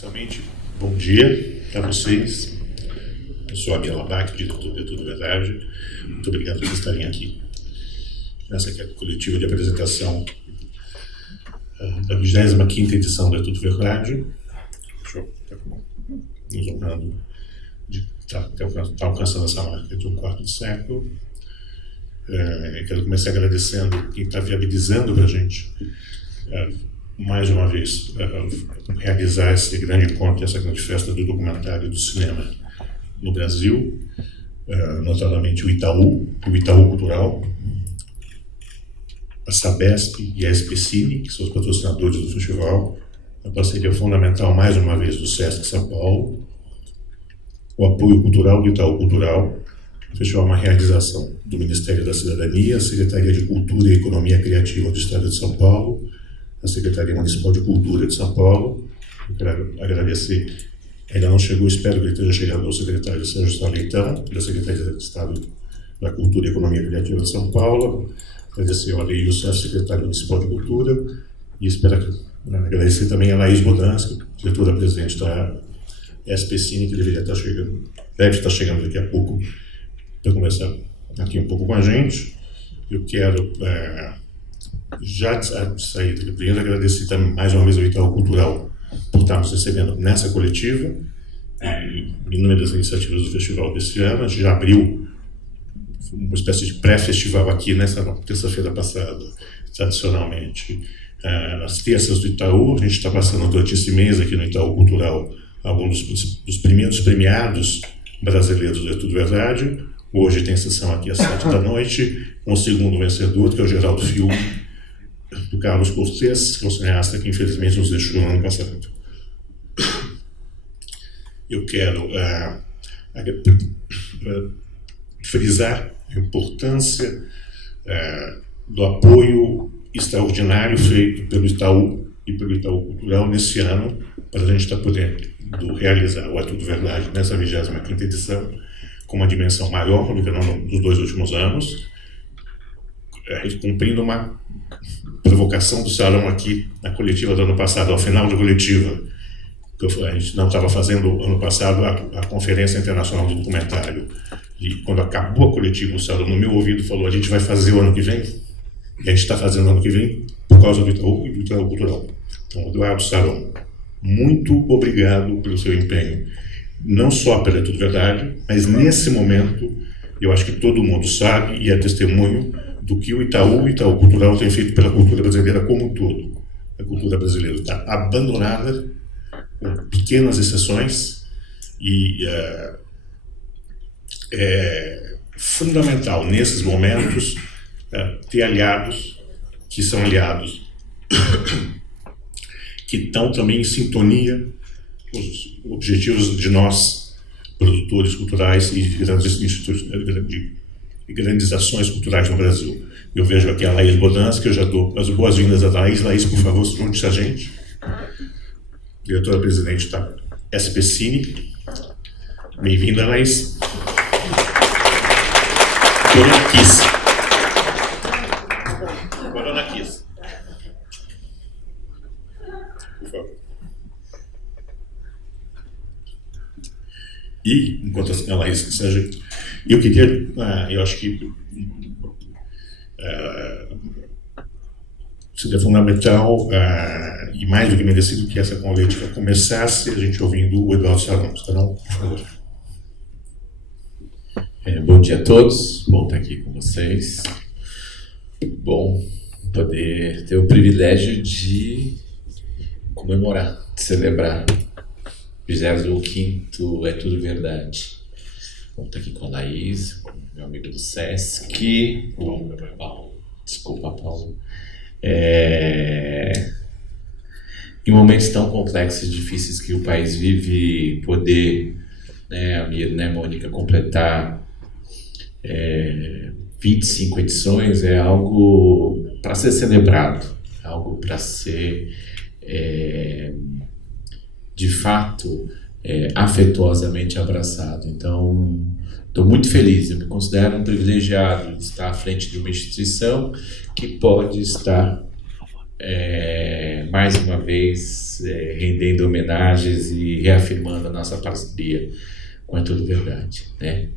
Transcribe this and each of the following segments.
Inicialmente, bom dia a vocês. Eu sou Abel Labac, diretor de Tudo Verdade. Muito obrigado por estarem aqui. Essa aqui é a coletiva de apresentação da 25ª edição da Tudo Verdade. Nos honrando de estar alcançando essa marca de um quarto de século. Quero começar agradecendo quem está viabilizando para a gente, mais uma vez, realizar esse grande encontro, essa grande festa do documentário e do cinema no Brasil, notadamente o Itaú Cultural, a Sabesp e a SPCine, que são os patrocinadores do festival, a parceria fundamental, mais uma vez, do Sesc São Paulo, o apoio cultural do Itaú Cultural. O festival é uma realização do Ministério da Cidadania, a Secretaria de Cultura e Economia Criativa do Estado de São Paulo, a Secretaria Municipal de Cultura de São Paulo. Eu quero agradecer, ainda não chegou, espero que ele esteja chegando, ao secretário Sérgio Saleitão, da Secretaria de Estado da Cultura e Economia Criativa de São Paulo, agradecer ao Ale Youssef, secretário municipal de Cultura, e espero agradecer também a Laís Bodansky, diretora-presidente da SPCine, que deve estar chegando daqui a pouco para conversar aqui um pouco com a gente. Eu quero, já de saída, primeiro agradecer também mais uma vez ao Itaú Cultural por estar nos recebendo nessa coletiva, inúmeras iniciativas do festival desse ano. A gente já abriu uma espécie de pré-festival aqui nessa terça-feira passada, tradicionalmente. Nas terças do Itaú, a gente está passando durante esse mês aqui no Itaú Cultural alguns dos primeiros premiados brasileiros de Tudo Verdade. Hoje tem sessão aqui às 19h, com o segundo vencedor, que é o Geraldo Filme, do Carlos Cortez, que é um cineasta que infelizmente nos deixou no ano passado. Eu quero frisar a importância do apoio extraordinário feito pelo Itaú e pelo Itaú Cultural nesse ano, para a gente estar podendo realizar o É Tudo Verdade nessa 25ª edição, com uma dimensão maior do que nos 2 últimos anos, cumprindo uma provocação do Salão aqui na coletiva do ano passado, ao final da coletiva, que a gente não estava fazendo ano passado a Conferência Internacional do Documentário, e quando acabou a coletiva, o Salão no meu ouvido falou: a gente vai fazer o ano que vem, e a gente está fazendo o ano que vem por causa do Itaú e do Itaú Cultural. Então, Eduardo Salão, muito obrigado pelo seu empenho, não só pela Tudo Verdade, mas nesse momento, eu acho que todo mundo sabe e é testemunho do que o Itaú e o Itaú Cultural tem feito pela cultura brasileira como um todo. A cultura brasileira está abandonada, com pequenas exceções, e é fundamental, nesses momentos, ter aliados que são aliados que estão também em sintonia com os objetivos de nós, produtores culturais e grandes ações culturais no Brasil. Eu vejo aqui a Laís Bodansky, que eu já dou as boas-vindas a Laís. Laís, por favor, junte-se a gente. Diretora-presidente da SPCine. Bem-vinda, Laís. Dona Kiss. Dona Kiss. Por favor. E, enquanto a Laís se ajeita, eu queria, eu acho que seria fundamental e mais do que merecido que essa coletiva começasse a gente ouvindo o Eduardo Salão. Salão, por favor. Bom dia a todos, bom estar aqui com vocês. Bom poder ter o privilégio de comemorar, de celebrar 25º É Tudo Verdade. Bom estar aqui com a Laís, com meu amigo do Sesc, Paulo. Em momentos tão complexos e difíceis que o país vive, poder, Mônica, completar 25 edições é algo para ser celebrado, algo para ser, de fato, afetuosamente abraçado. Então, estou muito feliz, eu me considero um privilegiado de estar à frente de uma instituição que pode estar mais uma vez rendendo homenagens e reafirmando a nossa parceria com É Tudo Verdade, né?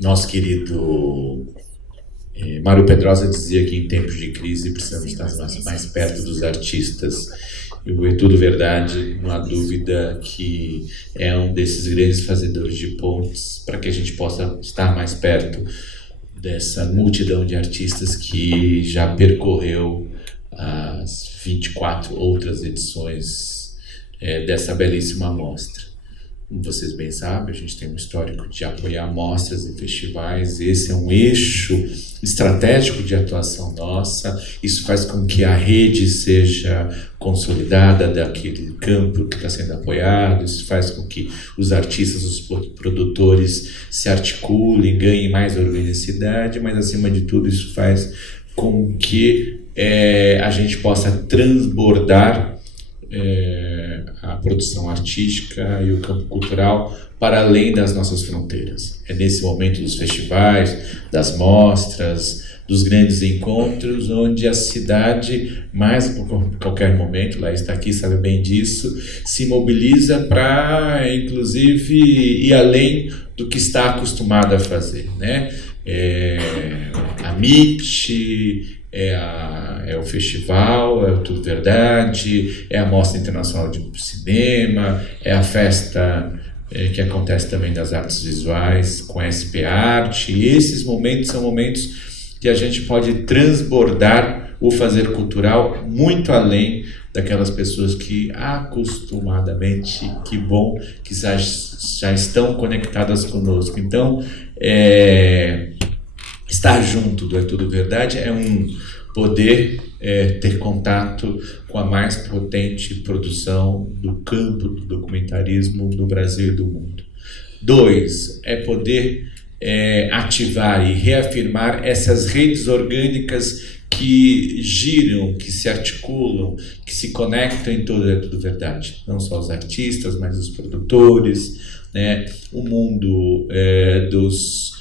Nosso querido Mário Pedrosa dizia que em tempos de crise precisamos estar mais perto dos artistas. E o É Tudo Verdade, não há dúvida que é um desses grandes fazedores de pontes para que a gente possa estar mais perto dessa multidão de artistas que já percorreu as 24 outras edições dessa belíssima mostra. Como vocês bem sabem, a gente tem um histórico de apoiar mostras e festivais. Esse é um eixo estratégico de atuação nossa. Isso faz com que a rede seja consolidada daquele campo que está sendo apoiado. Isso faz com que os artistas, os produtores se articulem, ganhem mais organicidade, mas acima de tudo isso faz com que a gente possa transbordar a produção artística e o campo cultural para além das nossas fronteiras. É nesse momento dos festivais, das mostras, dos grandes encontros, onde a cidade, mais por qualquer momento, lá está aqui, sabe bem disso, se mobiliza para, inclusive, ir além do que está acostumada a fazer, né? A MIT, é o festival, é o Tudo Verdade, é a Mostra Internacional de Cinema, é a festa que acontece também das artes visuais com a SP Arte. E esses momentos são momentos que a gente pode transbordar o fazer cultural muito além daquelas pessoas que acostumadamente, que bom, que já estão conectadas conosco. Então, estar junto do É Tudo Verdade é poder ter contato com a mais potente produção do campo do documentarismo do Brasil e do mundo. 2, é poder ativar e reafirmar essas redes orgânicas que giram, que se articulam, que se conectam em todo É Tudo Verdade. Não só os artistas, mas os produtores, né? O mundo dos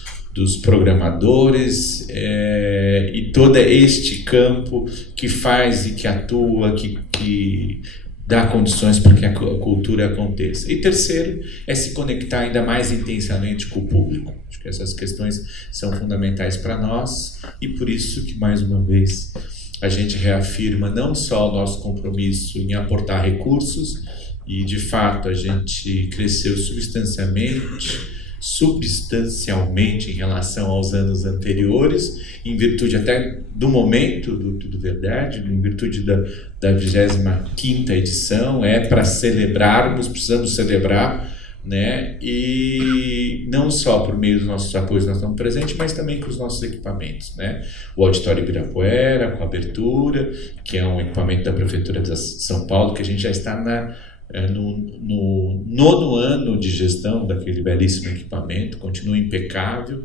programadores e todo este campo que faz e que atua, que dá condições para que a cultura aconteça. E terceiro, é se conectar ainda mais intensamente com o público. Acho que essas questões são fundamentais para nós e por isso que, mais uma vez, a gente reafirma não só o nosso compromisso em aportar recursos, e de fato a gente cresceu substancialmente em relação aos anos anteriores, em virtude até do momento do Tudo Verdade, em virtude da 25ª edição, para celebrarmos, precisamos celebrar, né? E não só por meio dos nossos apoios nós estamos presentes, mas também com os nossos equipamentos, né? O Auditório Ibirapuera, com a abertura, que é um equipamento da Prefeitura de São Paulo, que a gente já está no 9º ano de gestão daquele belíssimo equipamento, continua impecável.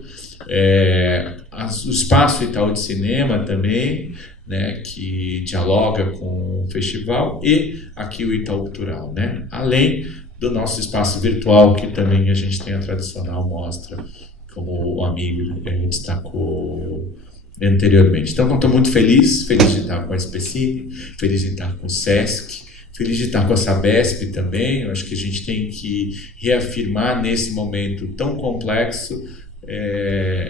O Espaço Itaú de Cinema também, né, que dialoga com o festival, e aqui o Itaú Cultural, né? Além do nosso espaço virtual, que também a gente tem a tradicional mostra, como o amigo destacou anteriormente. Então, estou muito feliz de estar com a SPCine, feliz de estar com o SESC, feliz de estar com a Sabesp também. Eu acho que a gente tem que reafirmar nesse momento tão complexo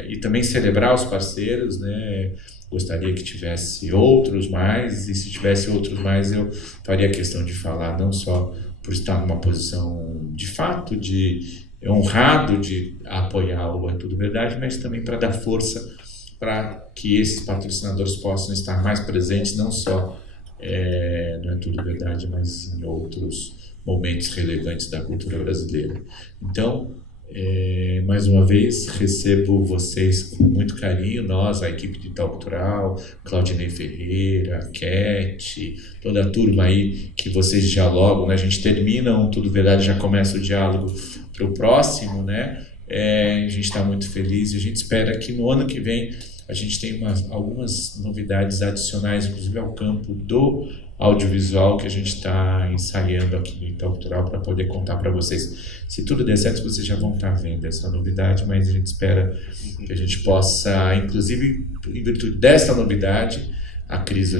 e também celebrar os parceiros, né? Gostaria que tivesse outros mais, e se tivesse outros mais eu faria questão de falar, não só por estar numa posição de fato de honrado de apoiar o É Tudo Verdade, mas também para dar força para que esses patrocinadores possam estar mais presentes, não só não É Tudo Verdade, mas em outros momentos relevantes da cultura brasileira. Então, mais uma vez, recebo vocês com muito carinho, nós, a equipe de Itaú Cultural, Claudinei Ferreira, Cat, toda a turma aí que vocês dialogam, né? A gente termina um Tudo Verdade, já começa o diálogo para o próximo, né? A gente está muito feliz e a gente espera que no ano que vem a gente tenha algumas novidades adicionais, inclusive ao campo do audiovisual, que a gente está ensaiando aqui no Itaú Cultural para poder contar para vocês. Se tudo der certo, vocês já vão estar vendo essa novidade, mas a gente espera que a gente possa, inclusive, em virtude dessa novidade, a Cris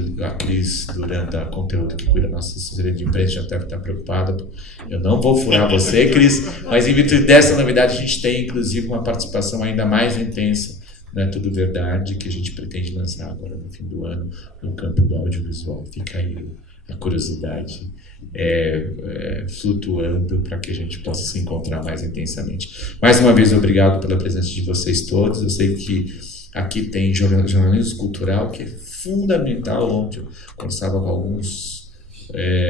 Duranda, conteúdo que cuida da nossa assessoria de imprensa, já deve estar preocupada. Eu não vou furar você, Cris, mas em virtude dessa novidade, a gente tem, inclusive, uma participação ainda mais intensa. Não é tudo verdade, que a gente pretende lançar agora no fim do ano no campo do audiovisual. Fica aí a curiosidade flutuando para que a gente possa se encontrar mais intensamente. Mais uma vez, obrigado pela presença de vocês todos. Eu sei que aqui tem jornalismo cultural, que é fundamental. Ontem eu conversava com alguns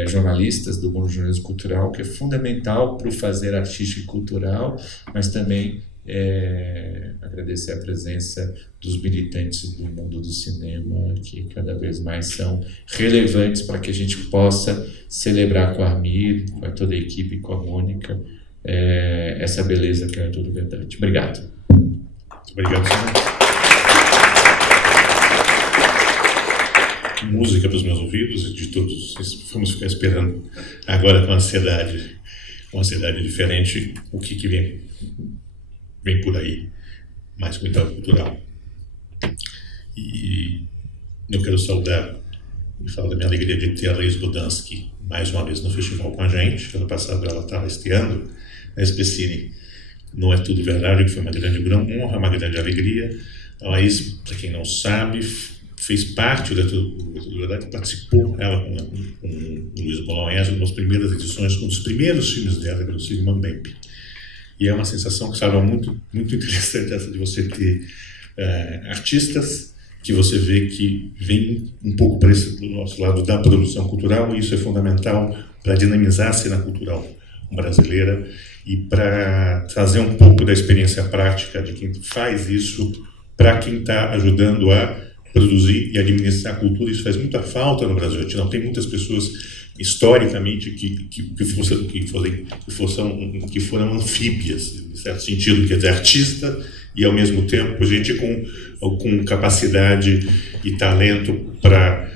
jornalistas do mundo do jornalismo cultural, que é fundamental para o fazer artístico e cultural, mas também agradecer a presença dos militantes do mundo do cinema, que cada vez mais são relevantes para que a gente possa celebrar com a Armir, com toda a equipe, com a Mônica, essa beleza que é tudo verdade. Obrigado. Obrigado, senhor. Música para os meus ouvidos e de todos. Vamos ficar esperando agora com ansiedade diferente, o que vem por aí, mais com o Itaú Cultural. E eu quero saudar e falar da minha alegria de ter a Laís Bodansky mais uma vez no festival com a gente. Ano passado ela estava estreando na SPCine Não É Tudo Verdade, que foi uma grande honra, uma grande alegria. A Laís, para quem não sabe, fez parte da Tudo Verdade, participou ela com o Luiz Bolognese nas primeiras edições, um dos primeiros filmes dela, que era o Cine Mambembe. E é uma sensação que estava muito, muito interessante essa de você ter artistas que você vê que vem um pouco para esse nosso lado da produção cultural, e isso é fundamental para dinamizar a cena cultural brasileira e para trazer um pouco da experiência prática de quem faz isso para quem está ajudando a produzir e administrar a cultura. Isso faz muita falta no Brasil. A gente não tem muitas pessoas historicamente que foram anfíbias, em certo sentido, quer dizer, artista e ao mesmo tempo gente com capacidade e talento para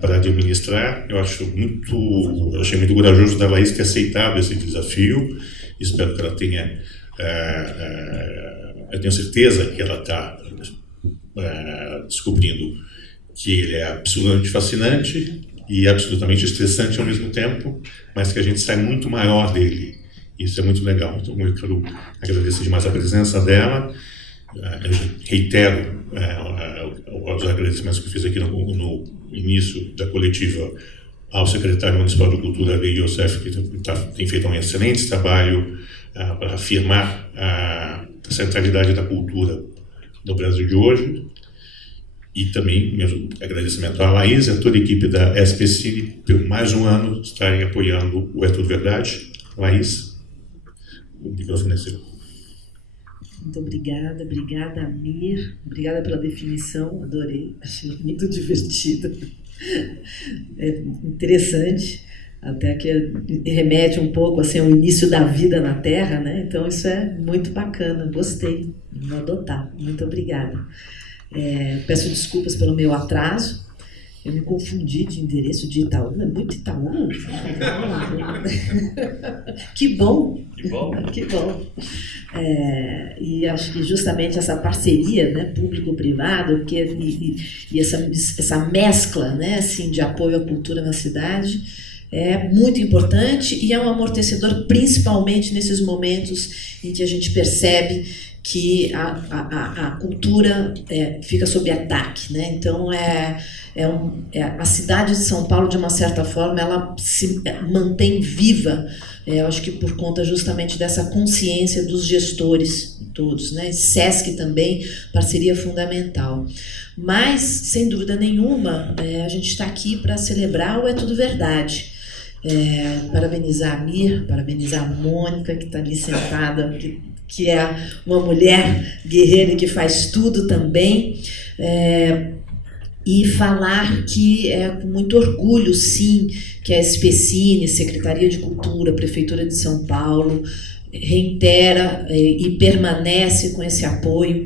administrar. Eu achei muito corajoso da Laís ter aceitado esse desafio. Espero que ela tenha, eu tenho certeza que ela está descobrindo que ele é absolutamente fascinante e absolutamente estressante ao mesmo tempo, mas que a gente sai muito maior dele. Isso é muito legal. Então, eu quero agradecer demais a presença dela. Eu reitero os agradecimentos que eu fiz aqui no início da coletiva ao secretário municipal de Cultura, Rei Youssef, que tem feito um excelente trabalho para afirmar a centralidade da cultura no Brasil de hoje. E também meu agradecimento à Laís e a toda a equipe da SPCine por mais um ano estarem apoiando o É Tudo Verdade. Laís, o microfone é seu. Muito obrigada, Amir. Obrigada pela definição, adorei, achei muito divertida. É interessante, até que remete um pouco assim, ao início da vida na Terra, né? Então isso é muito bacana, gostei, vou adotar. Muito obrigada. Peço desculpas pelo meu atraso, eu me confundi de endereço de Itaú, é muito Itaú. Que bom. E acho que justamente essa parceria, né, público-privado, e essa mescla, né, assim, de apoio à cultura na cidade é muito importante e é um amortecedor, principalmente nesses momentos em que a gente percebe que a cultura fica sob ataque, né? Então a cidade de São Paulo, de uma certa forma, ela se mantém viva, eu acho que por conta justamente dessa consciência dos gestores todos, né? SESC também, parceria fundamental. Mas, sem dúvida nenhuma, a gente está aqui para celebrar o É Tudo Verdade. Parabenizar a Mir, parabenizar a Mônica, que está ali sentada, que é uma mulher guerreira que faz tudo também, e falar que com muito orgulho, sim, que a SPCine, Secretaria de Cultura, Prefeitura de São Paulo, reitera e permanece com esse apoio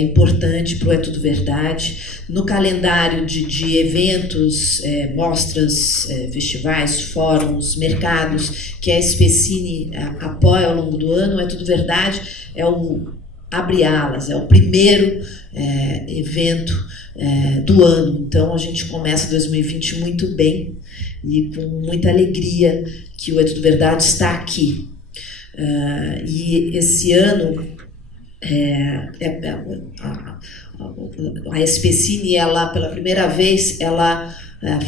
importante para o É Tudo Verdade. No calendário de eventos, mostras, festivais, fóruns, mercados, que a SPCine apoia ao longo do ano, o É Tudo Verdade é o abre alas, é o primeiro evento do ano. Então a gente começa 2020 muito bem e com muita alegria que o É Tudo Verdade está aqui. E esse ano a SPCine, ela pela primeira vez, ela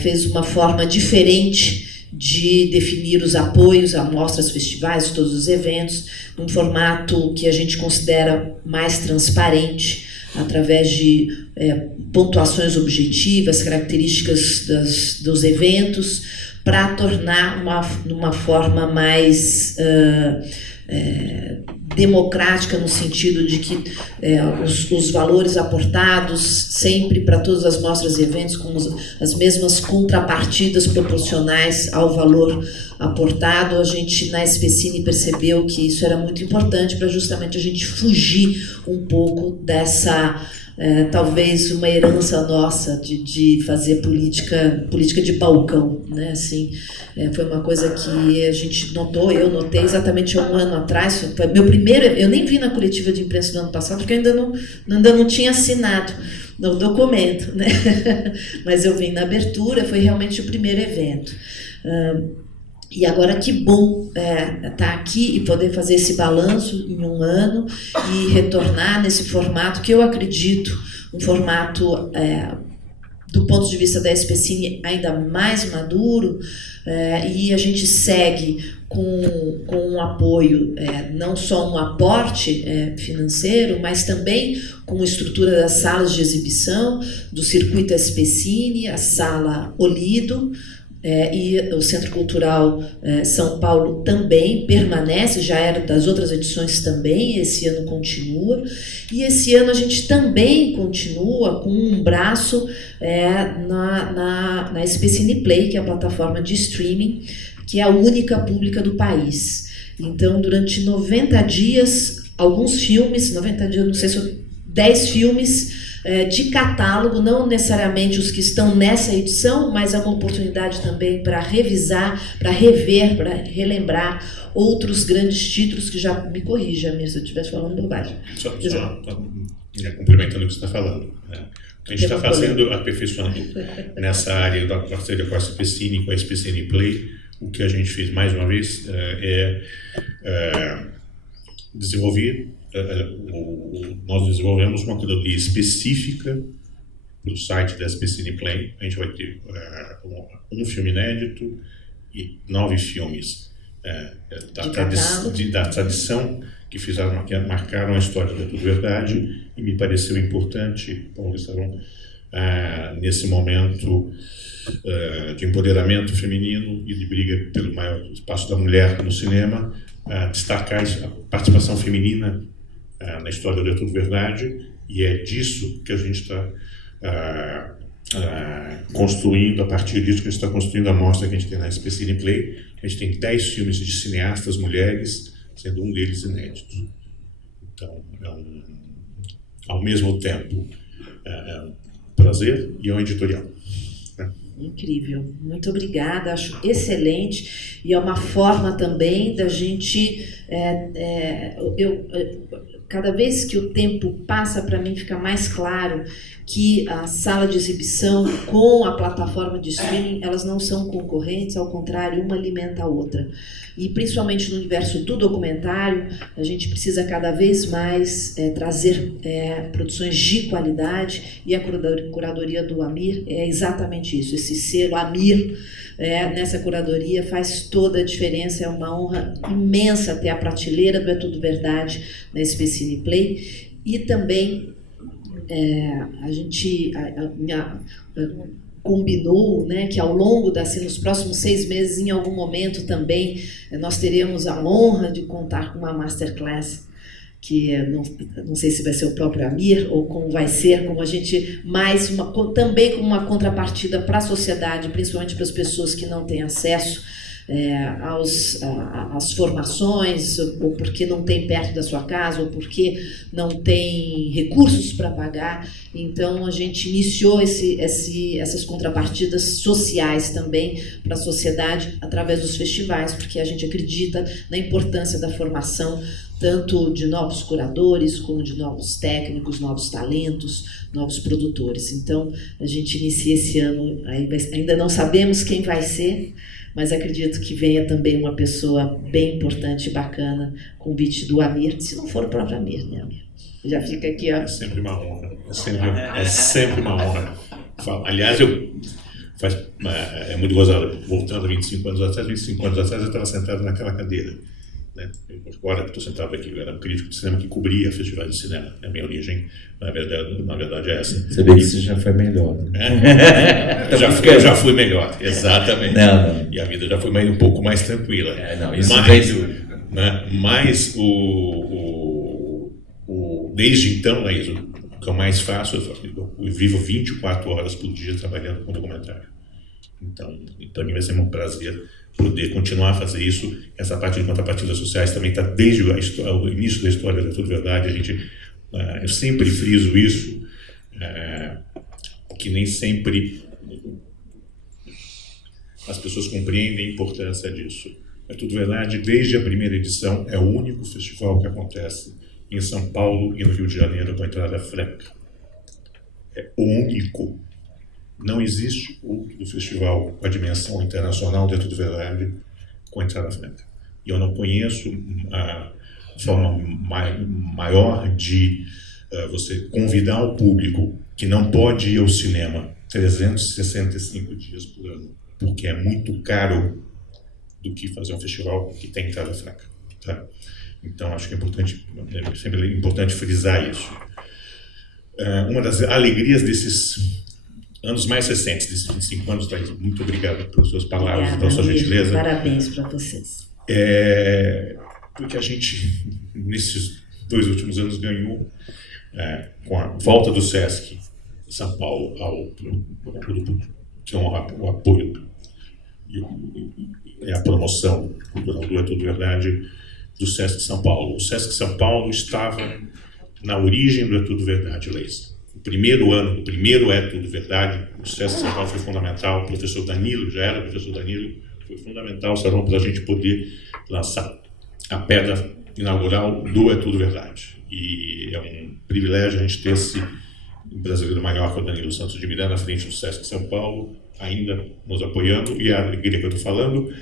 fez uma forma diferente de definir os apoios a mostras, festivais, todos os eventos, num formato que a gente considera mais transparente, através de pontuações objetivas, características dos eventos, para tornar uma forma mais democrática, no sentido de que os valores aportados sempre para todas as mostras e eventos com as mesmas contrapartidas proporcionais ao valor aportado. A gente na SPCine percebeu que isso era muito importante para justamente a gente fugir um pouco dessa talvez uma herança nossa de fazer política de balcão, né? Assim, foi uma coisa que a gente notou, eu notei exatamente há um ano atrás. Foi meu primeiro, eu nem vi na coletiva de imprensa do ano passado, porque eu ainda não tinha assinado no documento, né? Mas eu vim na abertura, foi realmente o primeiro evento. E agora que bom estar aqui e poder fazer esse balanço em um ano e retornar nesse formato que eu acredito, um formato do ponto de vista da SPCine ainda mais maduro, e a gente segue com um apoio, não só um aporte financeiro, mas também com a estrutura das salas de exibição, do circuito SPCine, a sala Olido, e o Centro Cultural São Paulo também permanece, já era das outras edições também, esse ano continua. E esse ano a gente também continua com um braço na SPCine Play, que é a plataforma de streaming, que é a única pública do país. Então, durante 90 dias, alguns filmes, 90 dias, não sei se 10 filmes, de catálogo, não necessariamente os que estão nessa edição, mas é uma oportunidade também para revisar, para rever, para relembrar outros grandes títulos que já me corrija, Amir, se eu estivesse falando bobagem. Só complementando o que você está falando. O que a gente está fazendo, aperfeiçoando nessa área da parceria com a SPCine e com a SPCine Play, o que a gente fez mais uma vez desenvolver. Nós desenvolvemos uma curadoria específica para o site da SPCine Play. A gente vai ter um filme inédito e 9 filmes da tradição que marcaram a história da Tudo Verdade, e me pareceu importante, Paulo Estevão, nesse momento de empoderamento feminino e de briga pelo maior espaço da mulher no cinema, destacar a participação feminina na história da Tudo Verdade, e é disso que a gente está construindo, a partir disso que a gente está construindo a mostra que a gente tem na SPCine Play. A gente tem 10 filmes de cineastas mulheres, sendo um deles inédito. Então, ao mesmo tempo, um prazer e um editorial. Incrível, muito obrigada, acho excelente, e é uma forma também da gente, cada vez que o tempo passa, para mim fica mais claro que a sala de exibição com a plataforma de streaming, elas não são concorrentes, ao contrário, uma alimenta a outra. E principalmente no universo do documentário, a gente precisa cada vez mais trazer produções de qualidade, e a curadoria do Amir é exatamente isso, esse selo Amir nessa curadoria faz toda a diferença. É uma honra imensa ter a prateleira do É Tudo Verdade na SPCine Play, e também a gente combinou, né, que ao longo nos próximos 6 meses, em algum momento também, nós teremos a honra de contar com uma masterclass, que não sei se vai ser o próprio Amir ou como vai ser, como a gente também como uma contrapartida para a sociedade, principalmente para as pessoas que não têm acesso às formações, ou porque não tem perto da sua casa, ou porque não tem recursos para pagar. Então, a gente iniciou essas contrapartidas sociais também para a sociedade através dos festivais, porque a gente acredita na importância da formação tanto de novos curadores, como de novos técnicos, novos talentos, novos produtores. Então, a gente inicia esse ano, ainda não sabemos quem vai ser, mas acredito que venha também uma pessoa bem importante e bacana, convite do Amir, se não for o próprio Amir, né, Amir? Já fica aqui, ó. É sempre uma honra, é sempre uma honra. Aliás, é muito gozado, voltando a 25 anos atrás eu estava sentado naquela cadeira. Né? Agora que estou sentado aqui, eu era um crítico de cinema que cobria festivais de cinema. A minha origem, na verdade é essa. Você vê que você já foi melhor. Né? Já fui melhor, exatamente. Não. E a vida já foi um pouco mais tranquila. Isso mas, né? Mas desde então, Laís, o que eu mais faço, eu vivo 24 horas por dia trabalhando com documentário. Então, para mim vai ser um prazer poder continuar a fazer isso. Essa parte de contrapartidas sociais também está desde o início da história da Tudo Verdade. Eu sempre friso isso, que nem sempre as pessoas compreendem a importância disso. É Tudo Verdade, desde a primeira edição, é o único festival que acontece em São Paulo e no Rio de Janeiro com a entrada franca. É o único. Não existe outro festival com a dimensão internacional de Tudo Verdade com a entrada franca. E eu não conheço a forma maior de você convidar o público que não pode ir ao cinema 365 dias por ano, porque é muito caro, do que fazer um festival que tem entrada franca. Tá? Então, acho que sempre é importante frisar isso. Uma das alegrias desses anos mais recentes, desses 25 anos, Thaís, muito obrigado pelas suas palavras, pela sua gentileza. Parabéns para vocês. Porque a gente, nesses 2 últimos anos, ganhou, com a volta do Sesc São Paulo ao o apoio e a promoção cultural do É Tudo Verdade do Sesc São Paulo. O Sesc São Paulo estava na origem do É Tudo Verdade, Leis. O primeiro ano, o primeiro É Tudo Verdade, o Sesc São Paulo foi fundamental. O professor Danilo, já era o professor Danilo, foi fundamental, Sarão, para a gente poder lançar a pedra inaugural do É Tudo Verdade. E é um privilégio a gente ter esse brasileiro maior, que é o Danilo Santos de Miranda, à frente do Sesc São Paulo, ainda nos apoiando. E a alegria que eu estou falando,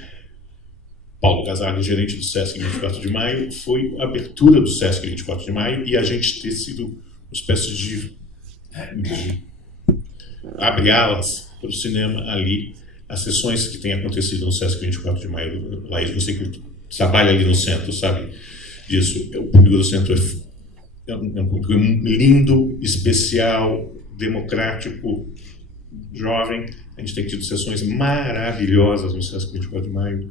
Paulo Casale, gerente do Sesc em 24 de maio, foi a abertura do Sesc em 24 de maio, e a gente ter sido uma espécie de abre alas para o cinema ali. As sessões que têm acontecido no Sesc 24 de maio, Laís, você que trabalha ali no centro, sabe disso. O público do centro é um público lindo, especial, democrático, jovem. A gente tem tido sessões maravilhosas no Sesc 24 de maio.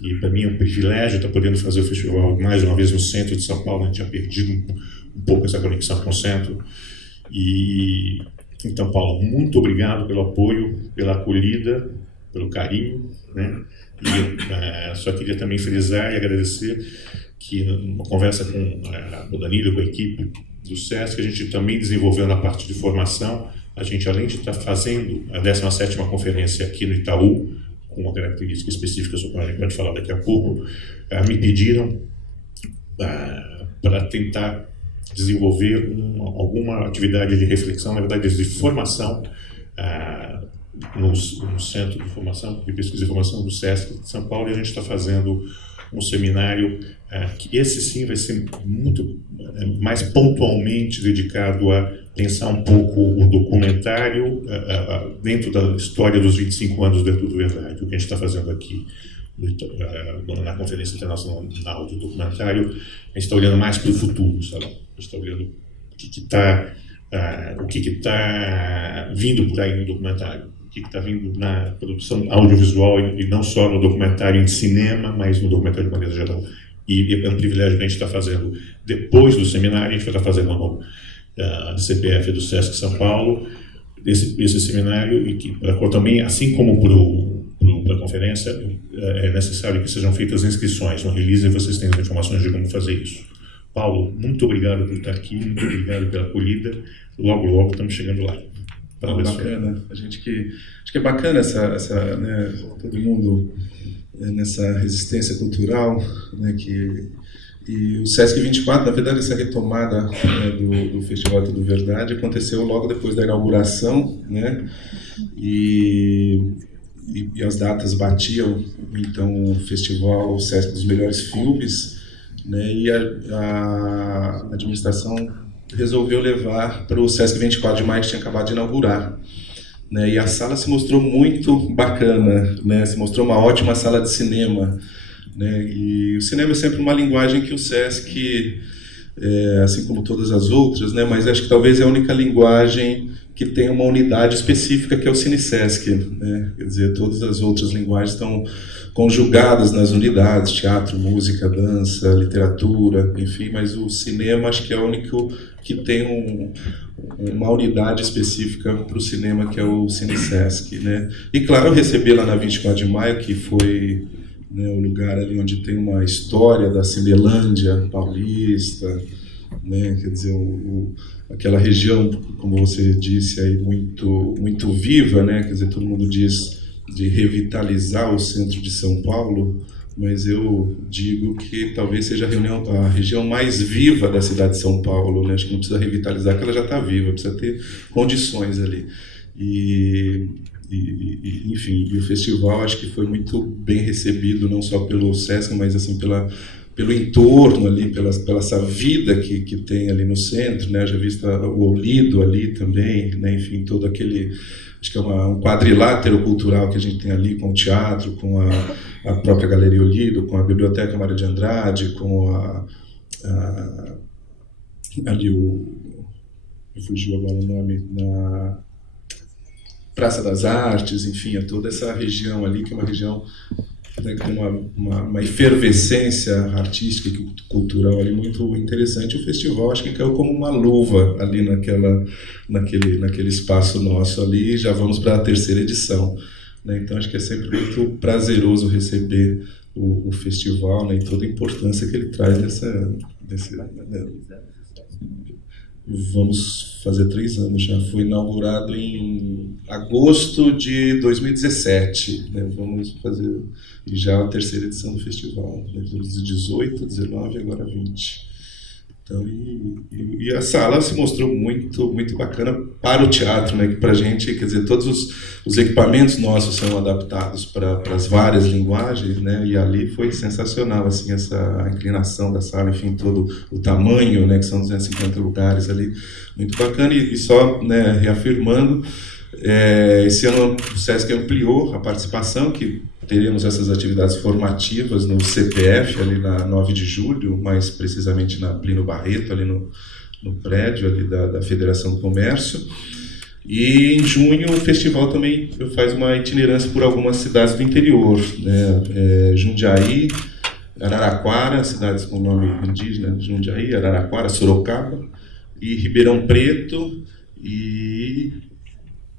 E para mim é um privilégio estar podendo fazer o festival mais uma vez no centro de São Paulo. A gente tinha perdido um pouco essa conexão com o centro. E então, Paulo, muito obrigado pelo apoio, pela acolhida, pelo carinho, né? E só queria também frisar e agradecer que numa conversa com o Danilo, com a equipe do Sesc, a gente também desenvolveu na parte de formação. A gente, além de estar fazendo a 17ª conferência aqui no Itaú, com uma característica específica sobre a gente pode falar daqui a pouco, me pediram para tentar desenvolver alguma atividade de reflexão, na verdade de formação, no Centro de Formação e Pesquisa e Formação do Sesc de São Paulo, e a gente está fazendo um seminário que esse sim vai ser muito mais pontualmente dedicado a pensar um pouco o documentário dentro da história dos 25 anos do É Tudo Verdade. O que a gente está fazendo aqui na Conferência Internacional do Documentário, a gente está olhando mais para o futuro, sabe? A gente está olhando o que está vindo por aí no documentário, o que está vindo na produção audiovisual, e não só no documentário em cinema, mas no documentário de maneira geral. E é um privilégio que a gente está fazendo depois do seminário. A gente vai estar fazendo no CPF do Sesc São Paulo esse seminário, e que também, assim como para para a conferência, é necessário que sejam feitas inscrições no release e vocês têm as informações de como fazer isso. Paulo, muito obrigado por estar aqui, muito obrigado pela acolhida. Logo, logo estamos chegando lá. Bacana. Acho que é bacana essa né, todo mundo nessa resistência cultural, né, e o Sesc 24, na verdade, essa retomada, né, do Festival Tudo Verdade aconteceu logo depois da inauguração, né, e as datas batiam, então o festival, o Sesc dos Melhores Filmes, né, e a administração resolveu levar para o Sesc 24 de Maio, que tinha acabado de inaugurar. Né, e a sala se mostrou muito bacana, né, se mostrou uma ótima sala de cinema. Né, e o cinema é sempre uma linguagem que o Sesc, assim como todas as outras, né, mas acho que talvez é a única linguagem que tem uma unidade específica, que é o Cine-Sesc. Né, quer dizer, todas as outras linguagens estão conjugadas nas unidades, teatro, música, dança, literatura, enfim, mas o cinema acho que é o único que tem uma unidade específica para o cinema, que é o Cine-Sesc. Né? E claro, eu recebi lá na 24 de Maio, que foi, né, o lugar ali onde tem uma história da Cinelândia paulista, né, quer dizer, aquela região, como você disse, aí, muito, muito viva, né, quer dizer, todo mundo diz de revitalizar o centro de São Paulo, mas eu digo que talvez seja a região mais viva da cidade de São Paulo, né? Acho que não precisa revitalizar, porque ela já está viva, precisa ter condições ali. Enfim, e o festival acho que foi muito bem recebido, não só pelo Sesc, mas assim pelo entorno ali, pela essa vida que tem ali no centro, né? Já visto o Olido ali também, né? Enfim, todo aquele... Acho que é um quadrilátero cultural que a gente tem ali, com o teatro, com a própria Galeria Olido, com a Biblioteca Mário de Andrade, com ali me fugiu agora o nome, na Praça das Artes, enfim, é toda essa região ali, que é uma região, né, que tem uma efervescência artística e cultural ali muito interessante. O festival acho que caiu como uma luva ali naquele espaço nosso ali, e já vamos para a 3ª edição. Né? Então acho que é sempre muito prazeroso receber o festival, né, e toda a importância que ele traz Vamos fazer 3 anos já. Foi inaugurado em agosto de 2017. Né? Vamos fazer já a 3ª edição do festival. Né? 18, 19 e agora 20. Então, e a sala se mostrou muito, muito bacana para o teatro, né? Que para a gente, quer dizer, todos os equipamentos nossos são adaptados para as várias linguagens, né? E ali foi sensacional, assim, essa inclinação da sala, enfim, todo o tamanho, né? Que são 250 lugares ali, muito bacana. E só, né, reafirmando, esse ano o Sesc ampliou a participação, que teremos essas atividades formativas no CPF, ali na 9 de julho, mais precisamente na Plínio Barreto, ali no prédio ali da Federação do Comércio. E em junho o festival também faz uma itinerância por algumas cidades do interior, né? Jundiaí, Araraquara, cidades com nome indígena, Jundiaí, Araraquara, Sorocaba, e Ribeirão Preto e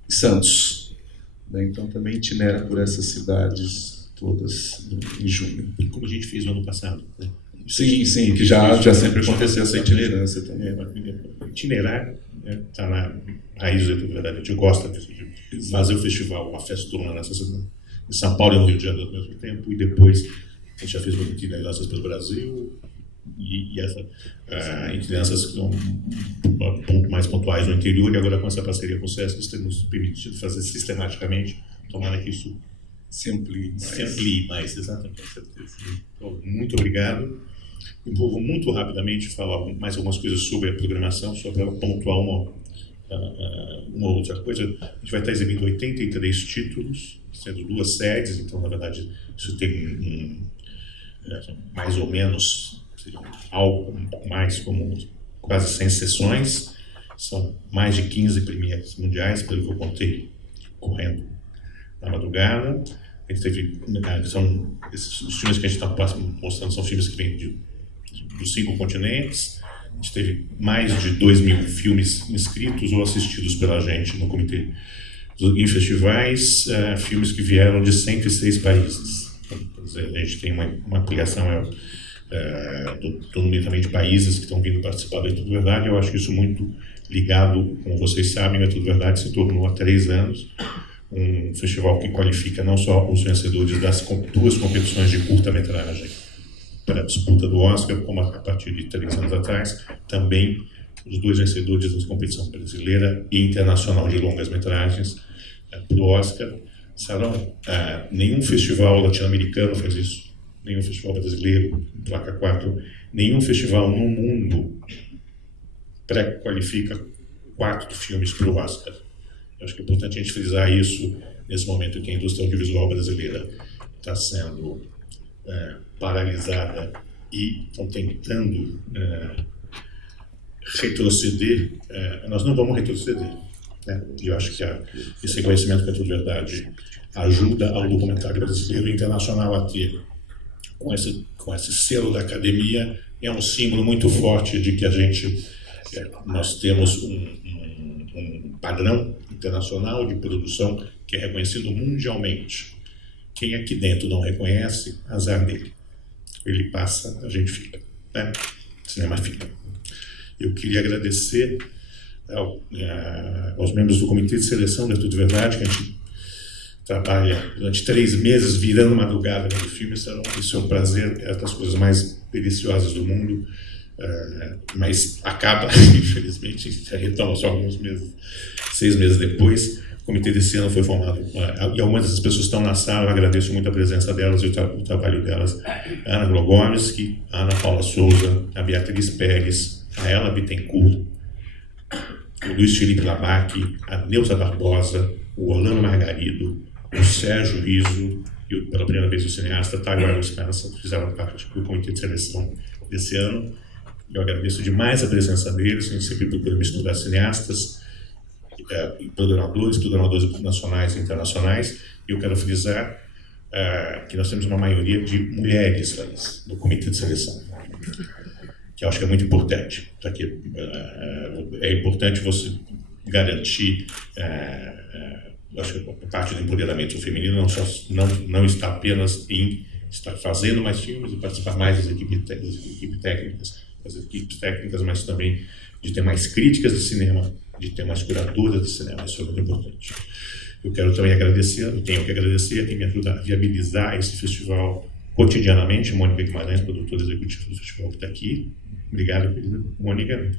Santos. Então também itinera por essas cidades todas em junho. Como a gente fez no ano passado. Né? Sim, que já sempre aconteceu essa itinerância também. Itinerar está na raiz da verdade. A gente gosta de fazer o festival, uma festona nessa cidade. Em São Paulo e no Rio de Janeiro ao mesmo tempo, e depois a gente já fez uma itinerância pelo Brasil, e itinerâncias que são mais pontuais no interior, e agora com essa parceria com o Sesc, nós temos permitido fazer sistematicamente, tomara que isso se amplie mais, exatamente. Então, muito obrigado. Eu vou muito rapidamente falar mais algumas coisas sobre a programação, só para pontuar uma outra coisa. A gente vai estar exibindo 83 títulos, sendo 2 sedes, então, na verdade, isso tem mais ou menos algo um pouco mais, como quase 100 sessões. São mais de 15 premieres mundiais, pelo que eu contei, correndo na madrugada. A gente teve, os filmes que a gente está mostrando são filmes que vêm dos 5 continentes. A gente teve mais de 2.000 filmes inscritos ou assistidos pela gente no Comitê em festivais, filmes que vieram de 106 países. Quer dizer, a gente tem uma ampliação do número também de países que estão vindo participar do É Tudo Verdade. Eu acho que isso muito ligado, como vocês sabem, o É Tudo Verdade se tornou há 3 anos um festival que qualifica não só os vencedores das 2 competições de curta-metragem para a disputa do Oscar, como a partir de 3 anos atrás, também os 2 vencedores da competição brasileira e internacional de longas-metragens para o Oscar. Sarão, nenhum festival latino-americano faz isso, nenhum festival brasileiro, placa 4, nenhum festival no mundo pré-qualifica 4 filmes para o Oscar. Eu acho que é importante a gente frisar isso nesse momento em que a indústria audiovisual brasileira está sendo paralisada e estão tentando retroceder. Nós não vamos retroceder. E eu acho que esse reconhecimento que É Tudo Verdade ajuda ao documentário brasileiro e internacional a ter, com esse selo da academia, é um símbolo muito forte de que nós temos um padrão internacional de produção que é reconhecido mundialmente. Quem aqui dentro não reconhece, azar dele. Ele passa, a gente fica. Né? Cinema fica. Eu queria agradecer aos membros do Comitê de Seleção do É Tudo Verdade, que a gente trabalha durante 3 meses virando madrugada no filme. Isso é um prazer, é uma das coisas mais deliciosas do mundo. Mas acaba, infelizmente, retoma só alguns meses, 6 meses depois. O comitê desse ano foi formado, e algumas dessas pessoas estão na sala. Eu agradeço muito a presença delas e o trabalho delas: a Ana Glogomski, a Ana Paula Souza, a Beatriz Pérez, a Ela Bittencourt, o Luiz Felipe Labac, a Neuza Barbosa, o Orlando Margarido, o Sérgio Riso e, pela primeira vez, o cineasta Tyler Spencer, que fizeram parte do comitê de seleção desse ano. Eu agradeço demais a presença deles. A gente sempre procura misturar cineastas, programadores nacionais e internacionais. E eu quero frisar que nós temos uma maioria de mulheres no comitê de seleção, que eu acho que é muito importante. É importante você garantir, acho que a parte do empoderamento feminino não está apenas em estar fazendo mais filmes e participar mais das equipes técnicas, mas também de ter mais críticas de cinema, de ter mais curadoras de cinema. Isso é muito importante. Eu quero também tenho que agradecer a quem me ajuda a viabilizar esse festival cotidianamente, Mônica Guimarães, produtora executiva do festival, que está aqui. Obrigado, querida Mônica.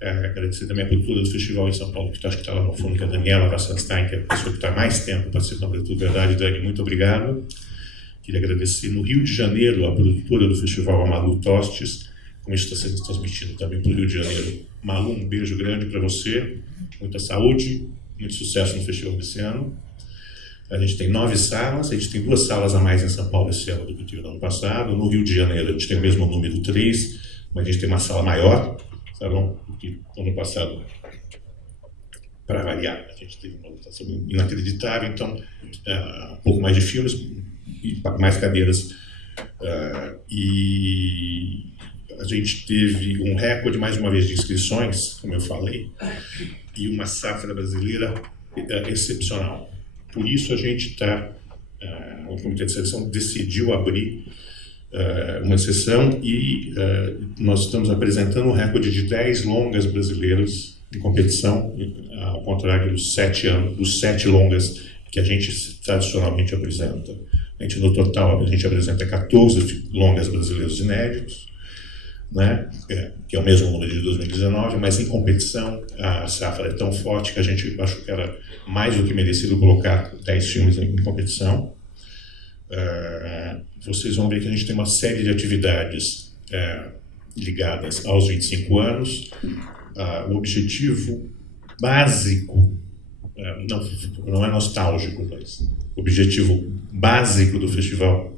Agradecer também a produtora do festival em São Paulo, que acho que está lá no fundo, que é a Daniela Vassenstein, que é a pessoa que está mais tempo participando do É Tudo Verdade. Dani, muito obrigado. Queria agradecer no Rio de Janeiro a produtora do festival, a Malu Tostes, como isso está sendo transmitido também para o Rio de Janeiro. Malu, um beijo grande para você, muita saúde, muito sucesso no festival desse ano. A gente tem 9 salas, a gente tem 2 salas a mais em São Paulo esse ano do que tive no ano passado. No Rio de Janeiro a gente tem o mesmo número, 3, mas a gente tem uma sala maior, salão, do que no ano passado. Para variar, a gente teve uma lotação inacreditável, então um pouco mais de filmes e mais cadeiras. E a gente teve um recorde, mais uma vez, de inscrições, como eu falei, e uma safra brasileira excepcional. Por isso a gente o Comitê de Seleção decidiu abrir uma sessão e nós estamos apresentando um recorde de 10 longas brasileiros em competição, ao contrário dos 7 longas que a gente tradicionalmente apresenta. No total, a gente apresenta 14 longas brasileiros inéditos, né? Que é o mesmo número de 2019, mas em competição a safra é tão forte que a gente achou que era mais do que merecido colocar 10 filmes em competição. Vocês vão ver que a gente tem uma série de atividades ligadas aos 25 anos. O objetivo básico, não é nostálgico, mas o objetivo básico do festival,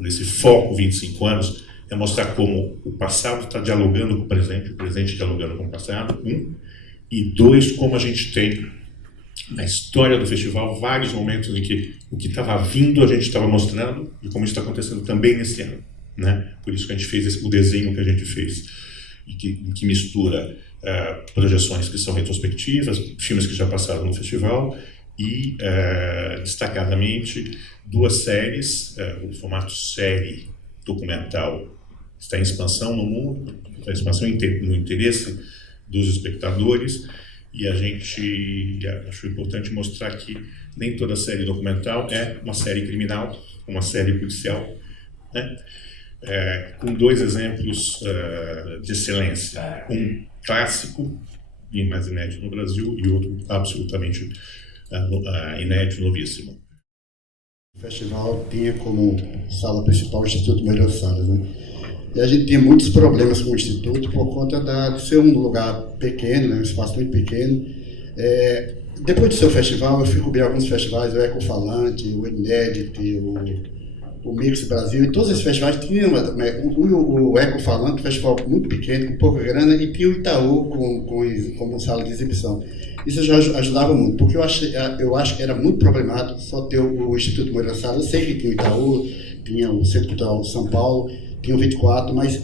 desse foco 25 anos, é mostrar como o passado está dialogando com o presente dialogando com o passado, e 2, como a gente tem na história do festival vários momentos em que o que estava vindo a gente estava mostrando e como isso está acontecendo também nesse ano, né? Por isso que a gente fez o desenho que a gente fez e que mistura projeções que são retrospectivas, filmes que já passaram no festival e, destacadamente, 2 séries. O formato série documental está em expansão no mundo, está em expansão no interesse dos espectadores, e a gente acho importante mostrar que nem toda série documental é uma série criminal, uma série policial, né? Com 2 exemplos de excelência, um clássico e mais inédito no Brasil e outro absolutamente inédito, novíssimo. O festival tinha como sala principal o Instituto Moreira Salles, né? E a gente tinha muitos problemas com o Instituto por conta de ser um lugar pequeno, né? Um espaço muito pequeno. Depois do seu festival, eu fui cobrir alguns festivais, o Ecofalante, o Inédit, o Mix Brasil, e todos esses festivais tinham o Ecofalante, um festival muito pequeno, com pouca grana, e tinha o Itaú como sala de exibição. Isso já ajudava muito, porque eu acho que era muito problemático só ter o Instituto Moreira Salles. Eu sei que tinha o Itaú, tinha o Centro Cultural de São Paulo, tinha o 24, mas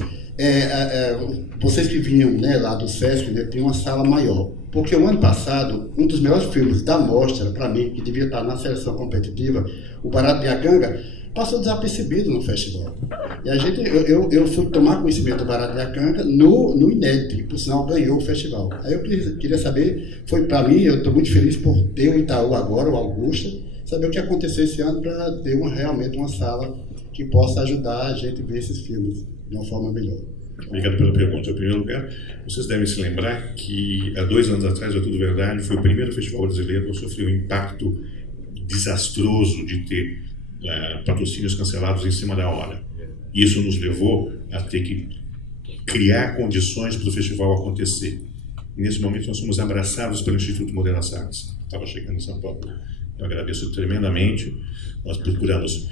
vocês que vinham, né, lá do Sesc, né, tinha uma sala maior. Porque o ano passado, um dos melhores filmes da mostra, para mim, que devia estar na seleção competitiva, O Barato de Acanga, passou desapercebido no festival. E eu fui tomar conhecimento do Barato de Acanga no Inédit, que por sinal ganhou o festival. Aí eu queria saber, foi para mim, eu estou muito feliz por ter o Itaú agora, o Augusta, saber o que aconteceu esse ano para ter realmente uma sala que possa ajudar a gente a ver esses filmes de uma forma melhor. Obrigado pela pergunta. Em primeiro lugar, vocês devem se lembrar que há 2 anos atrás, É Tudo Verdade, foi o primeiro festival brasileiro que sofreu um impacto desastroso de ter patrocínios cancelados em cima da hora. Isso nos levou a ter que criar condições para o festival acontecer. E nesse momento nós fomos abraçados pelo Instituto Moreira Salles, que estava chegando em São Paulo. Eu agradeço tremendamente. Nós procuramos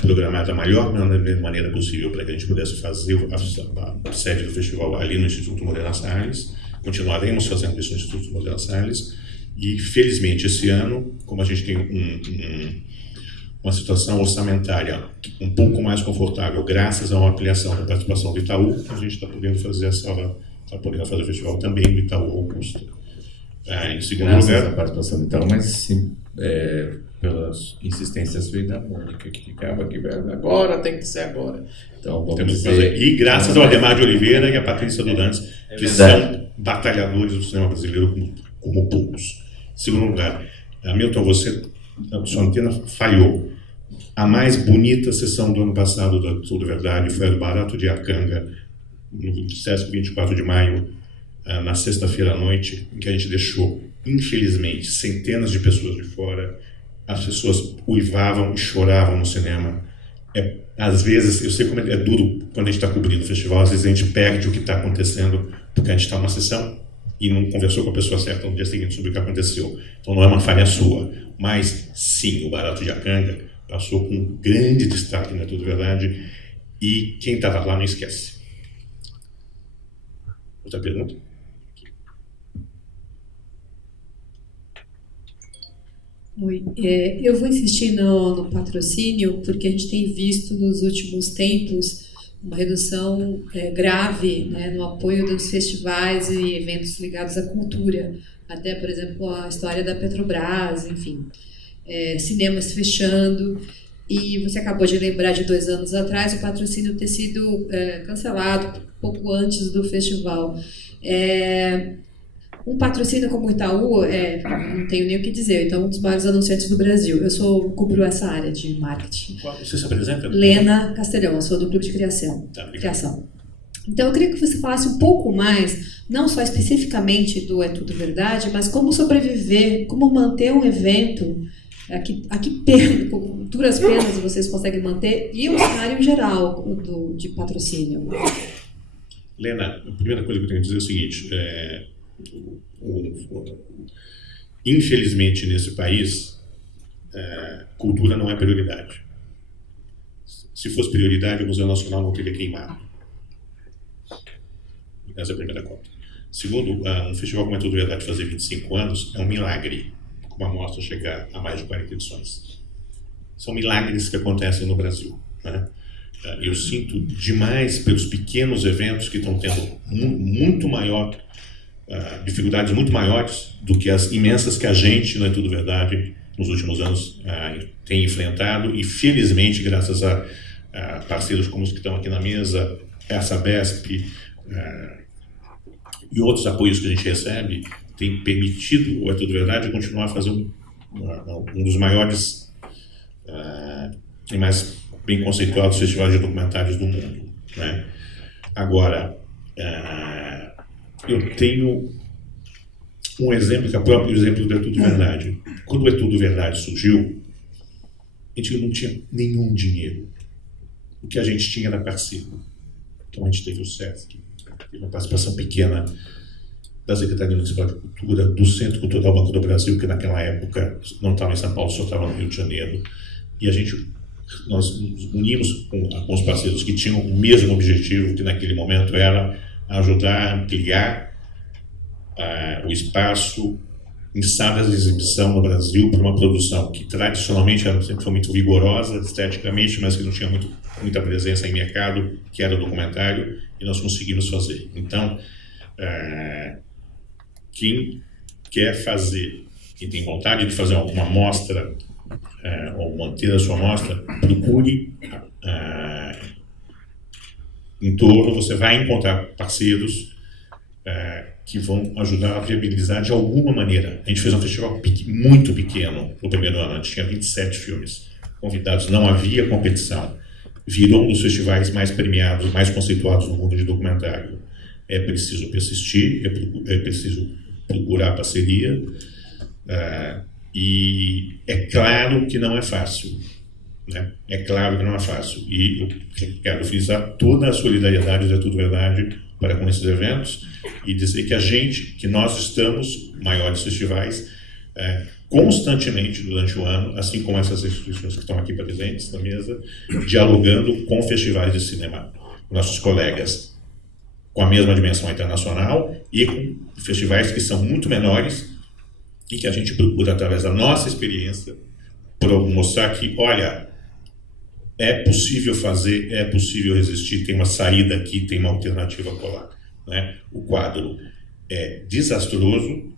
programar da melhor maneira possível para que a gente pudesse fazer a sede do festival ali no Instituto Moreira Salles. Continuaremos fazendo isso no Instituto Moreira Salles. E, felizmente, esse ano, como a gente tem uma situação orçamentária um pouco mais confortável, graças a uma ampliação da participação do Itaú, a gente está podendo fazer está podendo fazer o festival também do Itaú Augusta. Em segundo lugar, a participação do Itaú, mas sim, pelas insistências da Mônica, que ficava aqui, agora tem que ser agora. Então, vamos fazer. E graças ao Ademar de Oliveira e à Patrícia Durantes, que são batalhadores do cinema brasileiro como poucos. Em segundo lugar, Milton, sua antena falhou. A mais bonita sessão do ano passado da Tudo Verdade foi a do Barato de Acanga, no Sesc 24 de maio, na sexta-feira à noite, em que a gente deixou, infelizmente, centenas de pessoas de fora. As pessoas uivavam e choravam no cinema. Às vezes, eu sei como é duro quando a gente está cobrindo o festival, às vezes a gente perde o que está acontecendo porque a gente está numa sessão e não conversou com a pessoa certa no dia seguinte sobre o que aconteceu. Então não é uma falha sua, mas sim, o Barato de Acanga passou com um grande destaque na Tudo Verdade, e quem estava lá não esquece. Outra pergunta? Oi, eu vou insistir no patrocínio porque a gente tem visto nos últimos tempos uma redução grave, né, no apoio dos festivais e eventos ligados à cultura, até, por exemplo, a história da Petrobras, enfim, cinemas fechando. E você acabou de lembrar de 2 anos atrás o patrocínio ter sido cancelado pouco antes do festival. Um patrocínio como o Itaú, não tenho nem o que dizer, então um dos maiores anunciantes do Brasil. Eu cubro essa área de marketing. Você se apresenta? Lena Castelhão, eu sou do Clube de Criação. Então eu queria que você falasse um pouco mais, não só especificamente do É Tudo Verdade, mas como sobreviver, como manter um evento, a que duras penas vocês conseguem manter, e o cenário geral de patrocínio. Lena, a primeira coisa que eu tenho que dizer é o seguinte, infelizmente nesse país, cultura não é prioridade. Se fosse prioridade, o Museu Nacional não teria queimado. Essa é a primeira conta. Segundo, um festival como É Tudo Verdade fazer 25 anos é um milagre, como a mostra chegar a mais de 40 edições. São milagres que acontecem no Brasil, né? eu sinto demais pelos pequenos eventos que estão tendo muito maior, dificuldades muito maiores do que as imensas que a gente, não é tudo verdade, nos últimos anos tem enfrentado, e felizmente, graças a parceiros como os que estão aqui na mesa, a Sabesp e outros apoios que a gente recebe, tem permitido, é tudo verdade, continuar a fazer um dos maiores e mais bem conceituados festivais de documentários do mundo, né? Agora, eu tenho um exemplo, que é o próprio exemplo do É Tudo Verdade. Quando o É Tudo Verdade surgiu, a gente não tinha nenhum dinheiro. O que a gente tinha era parceiro. Então a gente teve o SESC, teve uma participação pequena da Secretaria Municipal de Cultura, do Centro Cultural Banco do Brasil, que naquela época não estava em São Paulo, só estava no Rio de Janeiro. E nós nos unimos com os parceiros que tinham o mesmo objetivo, que naquele momento era ajudar a ampliar o espaço em salas de exibição no Brasil para uma produção que tradicionalmente sempre foi muito vigorosa esteticamente, mas que não tinha muita presença em mercado, que era o documentário, e nós conseguimos fazer. Então, quem quer fazer, quem tem vontade de fazer uma mostra ou manter a sua mostra, procure em torno, você vai encontrar parceiros que vão ajudar a viabilizar de alguma maneira. A gente fez um festival muito pequeno no primeiro ano, a gente tinha 27 filmes convidados, não havia competição. Virou um dos festivais mais premiados, mais conceituados no mundo de documentário. É preciso persistir, é preciso procurar parceria, e é claro que não é fácil, né? É claro que não é fácil. E eu quero frisar toda a solidariedade de É Tudo Verdade para com esses eventos e dizer que nós estamos, maiores festivais, constantemente durante o ano, assim como essas instituições que estão aqui presentes na mesa, dialogando com festivais de cinema, nossos colegas com a mesma dimensão internacional e com festivais que são muito menores e que a gente procura, através da nossa experiência, mostrar que, olha, é possível fazer, é possível resistir, tem uma saída aqui, tem uma alternativa colar, né? O quadro é desastroso,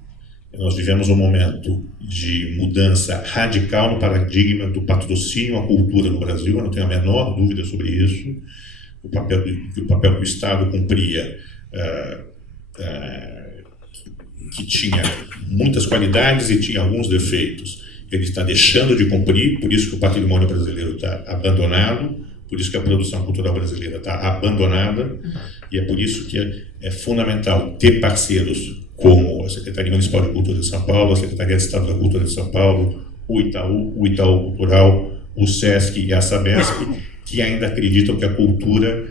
nós vivemos um momento de mudança radical no paradigma do patrocínio à cultura no Brasil, eu não tenho a menor dúvida sobre isso. O papel que o Estado cumpria, que tinha muitas qualidades e tinha alguns defeitos, ele está deixando de cumprir, por isso que o patrimônio brasileiro está abandonado, por isso que a produção cultural brasileira está abandonada, e é por isso que é fundamental ter parceiros como a Secretaria Municipal de Cultura de São Paulo, a Secretaria de Estado da Cultura de São Paulo, o Itaú Cultural, o SESC e a Sabesp, que ainda acreditam que a cultura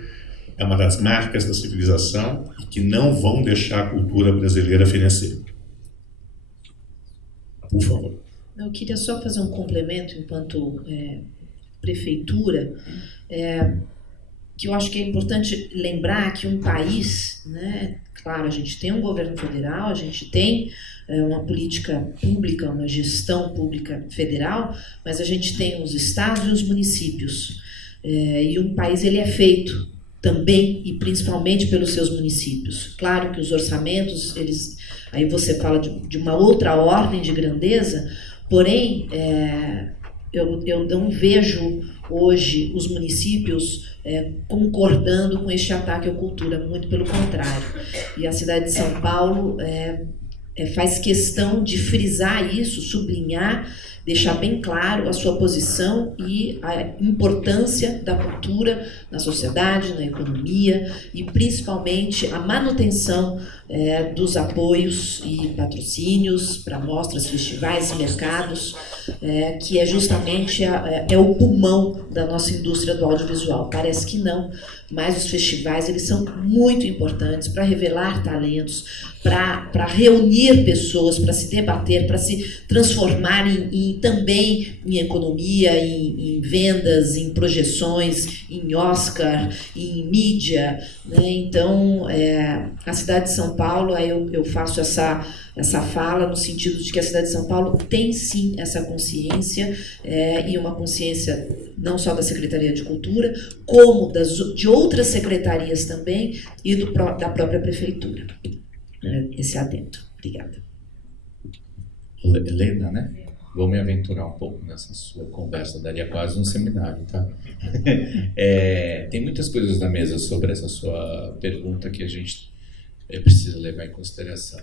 é uma das marcas da civilização e que não vão deixar a cultura brasileira fenecer. Por favor. Eu queria só fazer um complemento enquanto prefeitura, que eu acho que é importante lembrar que um país, né, claro, a gente tem um governo federal, a gente tem uma política pública, uma gestão pública federal, mas a gente tem os estados e os municípios. E um país ele é feito também e principalmente pelos seus municípios. Claro que os orçamentos, aí você fala de uma outra ordem de grandeza, porém, eu não vejo hoje os municípios concordando com este ataque à cultura, muito pelo contrário. E a cidade de São Paulo faz questão de frisar isso, sublinhar, deixar bem claro a sua posição e a importância da cultura na sociedade, na economia e principalmente a manutenção dos apoios e patrocínios para mostras, festivais e mercados, que é justamente o pulmão da nossa indústria do audiovisual. Parece que não, mas os festivais eles são muito importantes para revelar talentos, para reunir pessoas, para se debater, para se transformar em também em economia, em vendas, em projeções, em Oscar, em mídia, né? Então, a cidade de São Paulo, aí eu faço essa fala no sentido de que a cidade de São Paulo tem sim essa consciência, e uma consciência não só da Secretaria de Cultura, como de outras secretarias também e da própria Prefeitura. Esse adendo. Obrigada. Helena, né? Vou me aventurar um pouco nessa sua conversa, daria quase um seminário, tá? Tem muitas coisas na mesa sobre essa sua pergunta que a gente precisa levar em consideração.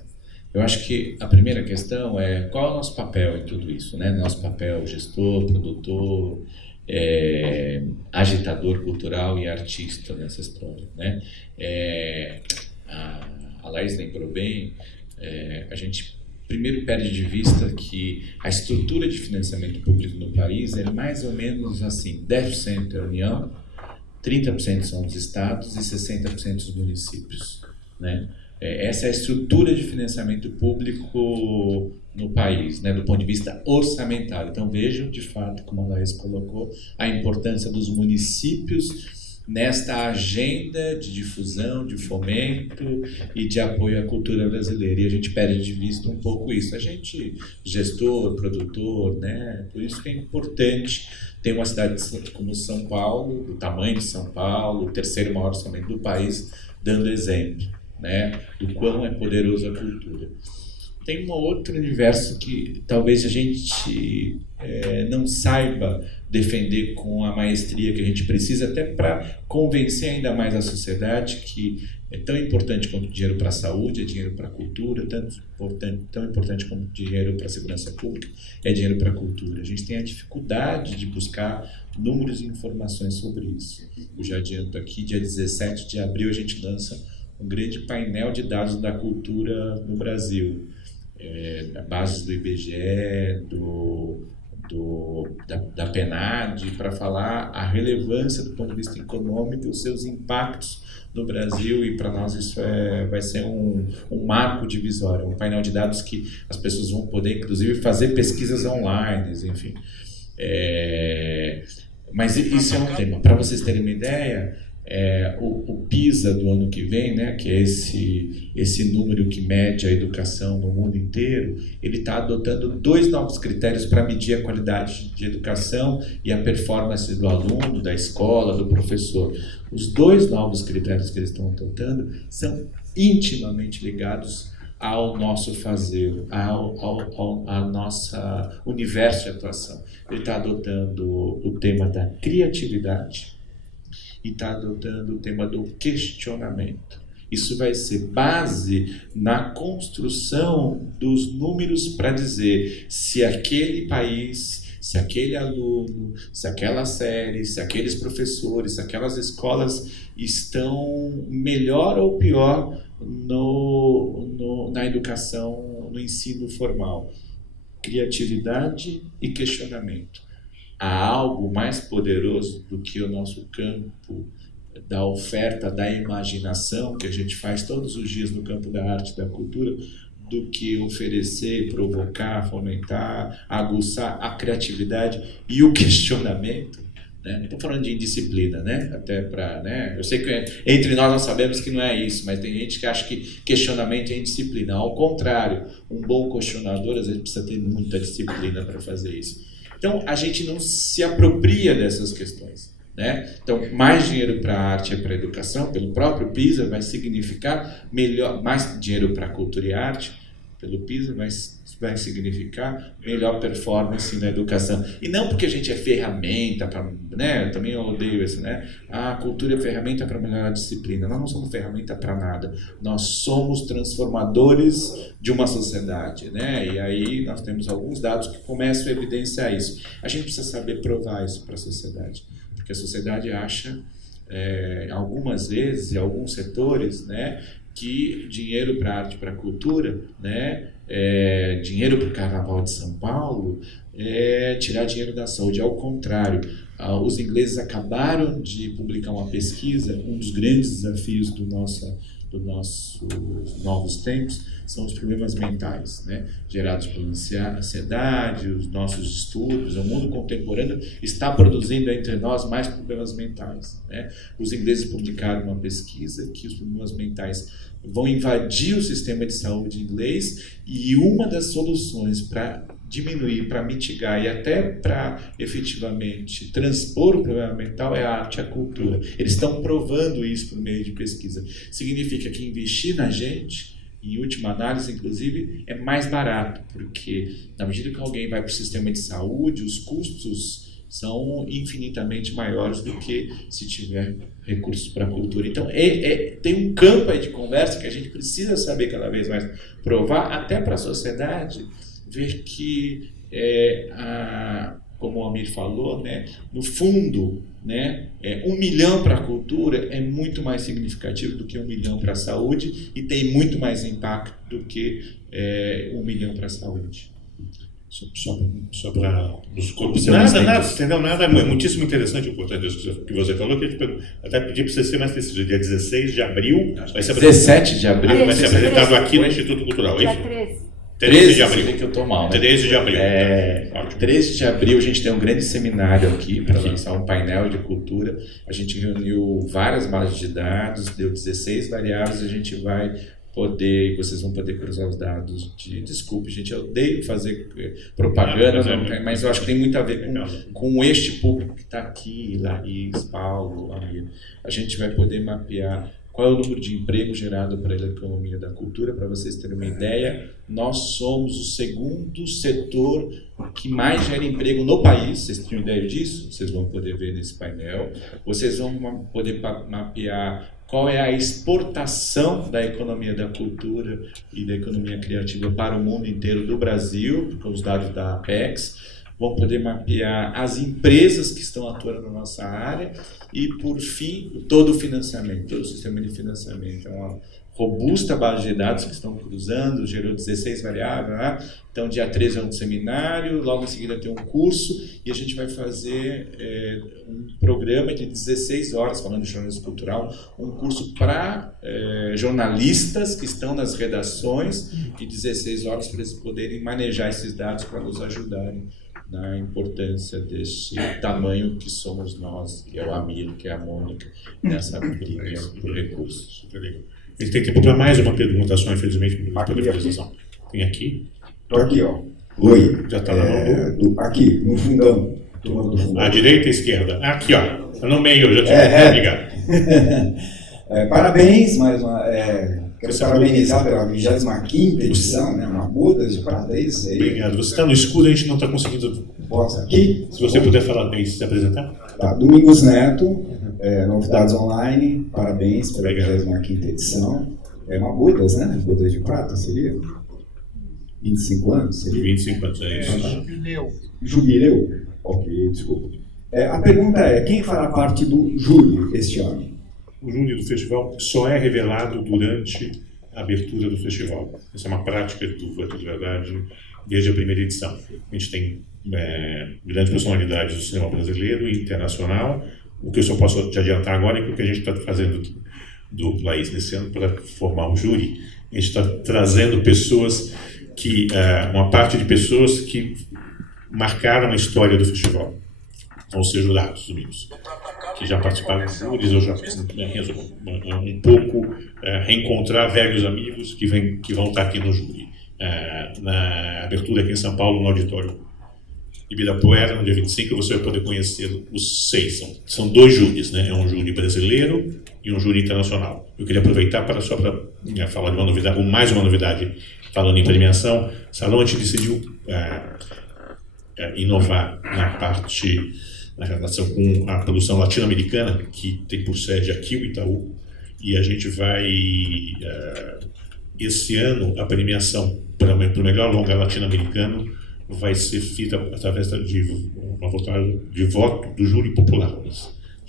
Eu acho que a primeira questão é qual é o nosso papel em tudo isso, né? Nosso papel gestor, produtor, agitador cultural e artista nessa história, né? A Laís lembrou bem, a gente primeiro perde de vista que a estrutura de financiamento público no país é mais ou menos assim, 10% é a União, 30% são os estados e 60% os municípios, né? Essa é a estrutura de financiamento público no país, né, do ponto de vista orçamentário. Então vejam, de fato, como a Laís colocou, a importância dos municípios nesta agenda de difusão, de fomento e de apoio à cultura brasileira. E a gente perde de vista um pouco isso. A gente, gestor, produtor, né? Por isso que é importante ter uma cidade como São Paulo, do tamanho de São Paulo, o terceiro maior orçamento do país, dando exemplo, né, do quão é poderosa a cultura. Tem um outro universo que talvez a gente não saiba defender com a maestria que a gente precisa, até para convencer ainda mais a sociedade que é tão importante quanto dinheiro para a saúde, é dinheiro para a cultura, tão importante como dinheiro para a segurança pública, é dinheiro para a cultura. A gente tem a dificuldade de buscar números e informações sobre isso. Eu já adianto aqui, dia 17 de abril a gente lança um grande painel de dados da cultura no Brasil, bases do IBGE, da PNAD, para falar a relevância do ponto de vista econômico e os seus impactos no Brasil, e para nós isso vai ser um marco divisório, um painel de dados que as pessoas vão poder, inclusive, fazer pesquisas online, enfim. Mas isso é um tema. Para vocês terem uma ideia, o PISA do ano que vem, né, que é esse número que mede a educação no mundo inteiro, ele está adotando 2 novos critérios para medir a qualidade de educação e a performance do aluno, da escola, do professor. Os 2 novos critérios que eles estão adotando são intimamente ligados ao nosso fazer, ao nosso universo de atuação. Ele está adotando o tema da criatividade e está adotando o tema do questionamento. Isso vai ser base na construção dos números para dizer se aquele país, se aquele aluno, se aquela série, se aqueles professores, se aquelas escolas estão melhor ou pior na educação, no ensino formal. Criatividade e questionamento. Há algo mais poderoso do que o nosso campo da oferta, da imaginação, que a gente faz todos os dias no campo da arte e da cultura, do que oferecer, provocar, fomentar, aguçar a criatividade e o questionamento, né? Não estou falando de indisciplina, né? Até para, né? Eu sei que entre nós sabemos que não é isso, mas tem gente que acha que questionamento é indisciplina. Ao contrário, um bom questionador às vezes precisa ter muita disciplina para fazer isso. Então, a gente não se apropria dessas questões, né? Então, mais dinheiro para a arte e para a educação, pelo próprio PISA, vai significar mais dinheiro para a cultura e arte, pelo PISA, vai significar melhor performance na educação. E não porque a gente é ferramenta para, né? Eu também odeio isso, né? A cultura é ferramenta para melhorar a disciplina. Nós não somos ferramenta para nada. Nós somos transformadores de uma sociedade, né? E aí nós temos alguns dados que começam a evidenciar isso. A gente precisa saber provar isso para a sociedade, porque a sociedade acha, algumas vezes, em alguns setores, né, que dinheiro para arte, para cultura, né, dinheiro para o Carnaval de São Paulo é tirar dinheiro da saúde. Ao contrário, os ingleses acabaram de publicar uma pesquisa, um dos grandes desafios dos nossos novos tempos são os problemas mentais, né? Gerados por ansiedade, os nossos distúrbios. O mundo contemporâneo está produzindo entre nós mais problemas mentais, né? Os ingleses publicaram uma pesquisa que os problemas mentais vão invadir o sistema de saúde inglês, e uma das soluções para diminuir, para mitigar e até para efetivamente transpor o problema mental é a arte e a cultura. Eles estão provando isso por meio de pesquisa. Significa que investir na gente, em última análise, inclusive, é mais barato, porque na medida que alguém vai para o sistema de saúde, os custos são infinitamente maiores do que se tiver recursos para a cultura. Então, tem um campo aí de conversa que a gente precisa saber cada vez mais provar, até para a sociedade, ver que, como o Almir falou, né, no fundo, né, 1 milhão para a cultura é muito mais significativo do que 1 milhão para a saúde, e tem muito mais impacto do que 1 milhão para a saúde. Só para os corpos. Nada, é muitíssimo interessante e importante isso que você falou, que até pedir para você ser mais preciso. Dia 16 de abril vai ser 17 de abril vai ser apresentado aqui no Instituto Cultural. Dia Isso? 13. 13 de abril. Que eu tô mal, né? 13 de abril. 13 de abril a gente tem um grande seminário aqui para lançar um painel de cultura. A gente reuniu várias bases de dados, deu 16 variáveis, a gente vai poder, vocês vão poder cruzar os dados desculpe, gente, eu odeio fazer propaganda, mas eu acho que tem muito a ver com este público que está aqui, Laís, Paulo, Amir. A gente vai poder mapear qual é o número de emprego gerado para a economia da cultura. Para vocês terem uma ideia, nós somos o segundo setor que mais gera emprego no país. Vocês têm ideia disso? Vocês vão poder ver nesse painel. Vocês vão poder mapear qual é a exportação da economia da cultura e da economia criativa para o mundo inteiro do Brasil, com os dados da Apex. Vão poder mapear as empresas que estão atuando na nossa área e, por fim, todo o financiamento, todo o sistema de financiamento. É uma robusta base de dados que estão cruzando, gerou 16 variáveis. Né? Então, dia 13 é um seminário, logo em seguida tem um curso, e a gente vai fazer um programa de 16 horas, falando de jornalismo cultural, um curso para jornalistas que estão nas redações, de 16 horas para eles poderem manejar esses dados para nos ajudarem na importância desse tamanho que somos nós, que é o Amir, que é a Mônica, nessa briga por recursos. Ele tem tempo para mais uma pergunta só, infelizmente, por finalização. Tem aqui? Estou aqui, ó. Oi. Já está na mão aqui, no fundão. Tomando do fundão. À direita e à esquerda. Aqui, ó. Está no meio, já tinha obrigado. Parabéns, mais uma. Quero parabenizar pela 25ª edição, né? Uma boda de prata, é isso aí. Obrigado. Você está no escuro, a gente não está conseguindo. Posso aqui? Se você puder falar bem, se apresentar. Tá. Domingos Neto, Novidades Online, parabéns pela 25ª edição. É uma bodas, né? Bodas de prata seria? 25 anos? Seria? 25 anos, é isso. Jubileu? Ok, desculpa. A pergunta é, quem fará parte do júri este ano? O júri do festival só é revelado durante a abertura do festival. Essa é uma prática do Voto de Verdade desde a primeira edição. A gente tem grandes personalidades do cinema brasileiro e internacional. O que eu só posso te adiantar agora é que o que a gente está fazendo do Laís nesse ano para formar um júri, a gente está trazendo pessoas que, uma parte de pessoas que marcaram a história do festival. Vão ser jurados, domingos, que já participaram de júris, ou já um pouco reencontrar velhos amigos que vão estar aqui no júri. Na abertura aqui em São Paulo, no auditório Ibirapuera, no dia 25, você vai poder conhecer os 6. São 2 júris, né? É um júri brasileiro e um júri internacional. Eu queria aproveitar para falar de uma novidade, ou mais uma novidade, falando em premiação. Salão, a gente decidiu inovar na relação com a produção latino-americana, que tem por sede aqui o Itaú, e a gente vai, esse ano, a premiação para o melhor longa latino-americano vai ser feita através de uma votagem de voto do júri popular.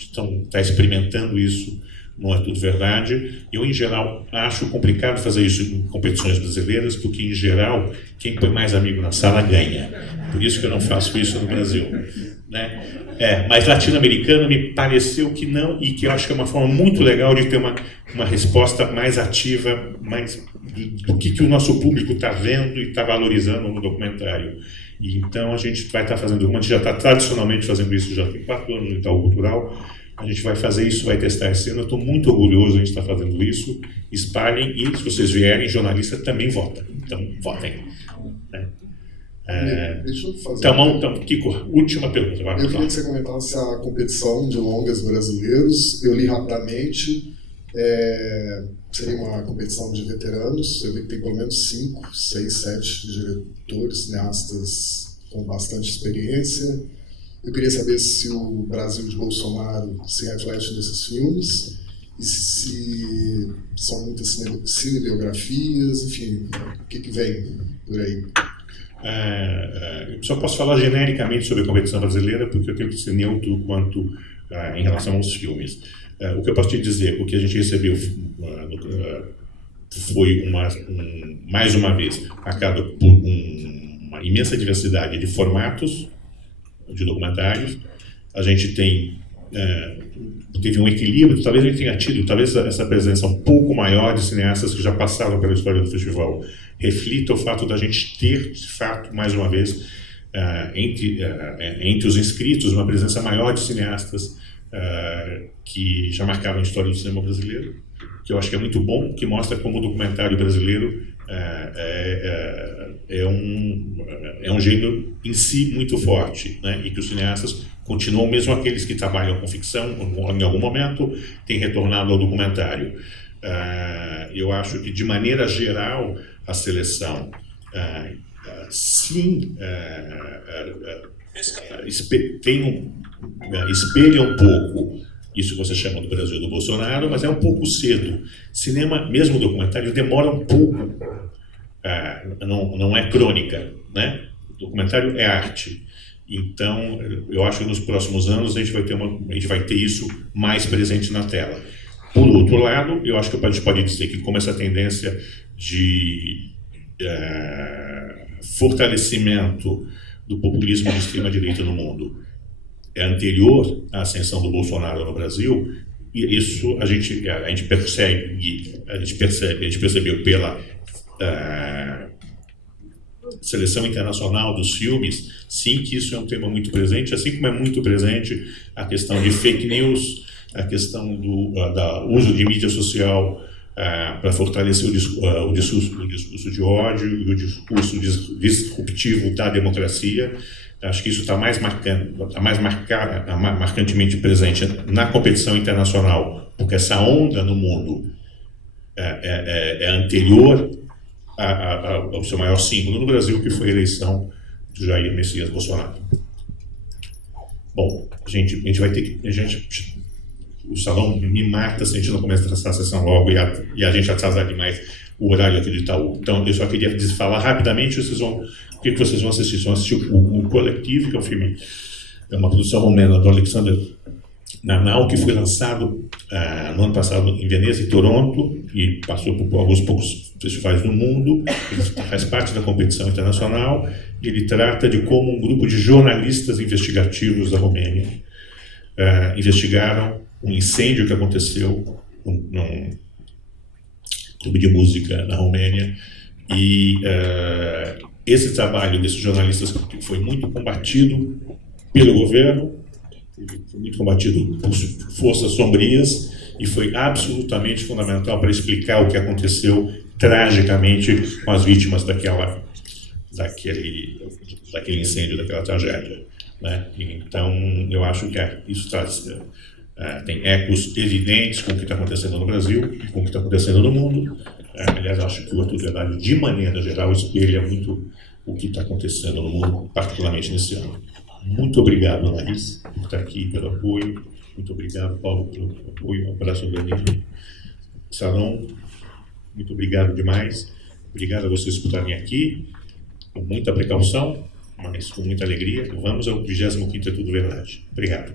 Então, está experimentando isso não é tudo verdade. Eu, em geral, acho complicado fazer isso em competições brasileiras, porque, em geral, quem põe mais amigo na sala ganha. Por isso que eu não faço isso no Brasil. Né? Mas latino-americano me pareceu que não, e que eu acho que é uma forma muito legal de ter uma resposta mais ativa, mais do que o nosso público está vendo e está valorizando no documentário. E então a gente vai estar fazendo, a gente já está tradicionalmente fazendo isso, já tem 4 anos no Itaú Cultural, a gente vai fazer isso, vai testar esse ano, eu estou muito orgulhoso de a gente estar fazendo isso, espalhem, e se vocês vierem, jornalista também vota, então votem. Né? Deixa eu fazer então, Kiko, última pergunta. Eu queria que você comentasse a competição de longas brasileiros. Eu li rapidamente. Seria uma competição de veteranos. Eu vi que tem pelo menos 5, 6, 7 diretores, cineastas com bastante experiência. Eu queria saber se o Brasil de Bolsonaro se reflete nesses filmes e se são muitas cinebiografias, enfim, o que vem por aí. Eu só posso falar genericamente sobre a competição brasileira, porque eu tenho que ser neutro quanto em relação aos filmes. O que eu posso te dizer, o que a gente recebeu foi mais uma vez marcado por uma imensa diversidade de formatos de documentários. A gente teve um equilíbrio, talvez a gente tenha tido, talvez essa presença um pouco maior de cineastas que já passaram pela história do festival reflita o fato da gente ter, de fato, mais uma vez, entre os inscritos, uma presença maior de cineastas que já marcaram a história do cinema brasileiro, que eu acho que é muito bom, que mostra como o documentário brasileiro é um gênero em si muito forte, né? E que os cineastas continuam, mesmo aqueles que trabalham com ficção, em algum momento, têm retornado ao documentário. Eu acho que, de maneira geral, a seleção sim espelha um pouco isso que você chama do Brasil do Bolsonaro, mas é um pouco cedo. Cinema, mesmo documentário, demora um pouco. Não é crônica, né? O documentário é arte. Então, eu acho que nos próximos anos a gente vai ter isso mais presente na tela. Por outro lado, eu acho que a gente pode dizer que, como essa tendência de fortalecimento do populismo de extrema-direita no mundo é anterior à ascensão do Bolsonaro no Brasil, e isso a gente percebeu pela seleção internacional dos filmes, sim, que isso é um tema muito presente, assim como é muito presente a questão de fake news, a questão do uso de mídia social para fortalecer o discurso de ódio e o discurso disruptivo da democracia. Acho que isso está marcantemente presente na competição internacional, porque essa onda no mundo é anterior ao seu maior símbolo no Brasil, que foi a eleição do Jair Messias Bolsonaro. Bom, a gente vai ter que... O salão me mata se a gente não começa a essa sessão logo e a gente atrasar demais o horário aqui do Itaú. Então, eu só queria falar rapidamente o que vocês vão assistir. Vocês vão assistir o Coletivo, que é um filme, é uma produção romena do Alexander Nanau, que foi lançado no ano passado em Veneza e Toronto, e passou por alguns poucos festivais no mundo. Ele faz parte da competição internacional. Ele trata de como um grupo de jornalistas investigativos da Romênia investigaram um incêndio que aconteceu num clube de música na Romênia, e esse trabalho desses jornalistas foi muito combatido pelo governo, foi muito combatido por forças sombrias, e foi absolutamente fundamental para explicar o que aconteceu tragicamente com as vítimas daquele incêndio, daquela tragédia, né? Então, eu acho que isso tem ecos evidentes com o que está acontecendo no Brasil e com o que está acontecendo no mundo. Aliás, acho que o Arthur Verdade, de maneira geral, espelha muito o que está acontecendo no mundo, particularmente nesse ano. Muito obrigado, Larissa, por estar aqui, pelo apoio. Muito obrigado, Paulo, pelo apoio. Um abraço grande. Salão, muito obrigado demais. Obrigado a vocês por estarem aqui, com muita precaução, mas com muita alegria. Vamos ao 25º É Tudo Verdade. Obrigado.